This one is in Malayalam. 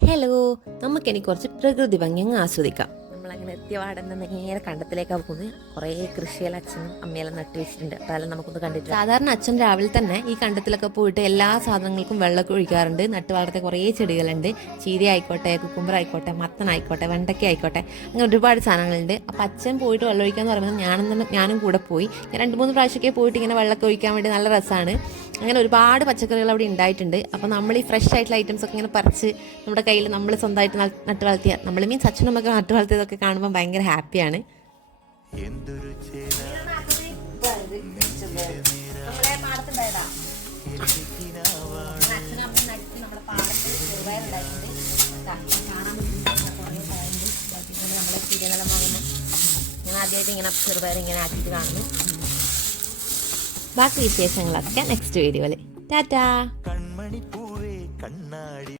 ഹലോ നമുക്കിനി കുറച്ച് പ്രകൃതി ഭംഗി അങ്ങ് ആസ്വദിക്കാം. നമ്മളങ്ങനെ എത്തിയ വാടന്ന് നേരെ കണ്ടത്തിലേക്കാണ് പോകുന്നത് കുറേ കൃഷിയെല്ലാം അച്ഛനും അമ്മയെല്ലാം നട്ടു വെച്ചിട്ടുണ്ട്. അപ്പോൾ അതെല്ലാം നമുക്കൊന്ന് കണ്ടിട്ട് സാധാരണ അച്ഛൻ രാവിലെ തന്നെ ഈ കണ്ടത്തിലൊക്കെ പോയിട്ട് എല്ലാ സാധനങ്ങൾക്കും വെള്ളമൊക്കെ ഒഴിക്കാറുണ്ട്. നട്ട് വളർത്തിയ കുറേ ചെടികളുണ്ട്. ചീര ആയിക്കോട്ടെ കുക്കുമ്പർ ആയിക്കോട്ടെ മത്തൻ ആയിക്കോട്ടെ വെണ്ടയ്ക്ക ആയിക്കോട്ടെ അങ്ങനെ ഒരുപാട് സാധനങ്ങളുണ്ട്. അപ്പോൾ അച്ഛൻ പോയിട്ട് വെള്ളം ഒഴിക്കാന്ന് പറയുമ്പോൾ ഞാനും ഞാനും കൂടെ പോയി. ഞാൻ രണ്ട് മൂന്ന് പ്രാവശ്യമൊക്കെ പോയിട്ട് ഇങ്ങനെ വെള്ളമൊക്കെ ഒഴിക്കാൻ വേണ്ടി നല്ല രസമാണ് അങ്ങനെ ഒരുപാട് പച്ചക്കറികൾ അവിടെ ഉണ്ടായിട്ടുണ്ട്. അപ്പോൾ നമ്മൾ ഈ ഫ്രഷ് ആയിട്ടുള്ള ഐറ്റംസ് ഒക്കെ ഇങ്ങനെ പറിച്ച് നമ്മുടെ കയ്യിൽ നമ്മൾ സ്വന്തമായിട്ട് നട്ട് വളർത്തിയ നമ്മൾ മീൻസ് അച്ഛനമ്മൊക്കെ നട്ട് വളർത്തിയതൊക്കെ കാണുമ്പോൾ ഭയങ്കര ഹാപ്പിയാണ്. ഞാൻ ആദ്യമായിട്ട് ഇങ്ങനെ ചെറുപയർ ഇങ്ങനെ ആക്കിയിട്ട് കാണുന്നു. ബാക്കി വിശേഷങ്ങളൊക്കെ നെക്സ്റ്റ് വീഡിയോയിൽ ടാറ്റാ. കൺമണി പൂവേ കണ്ണാടി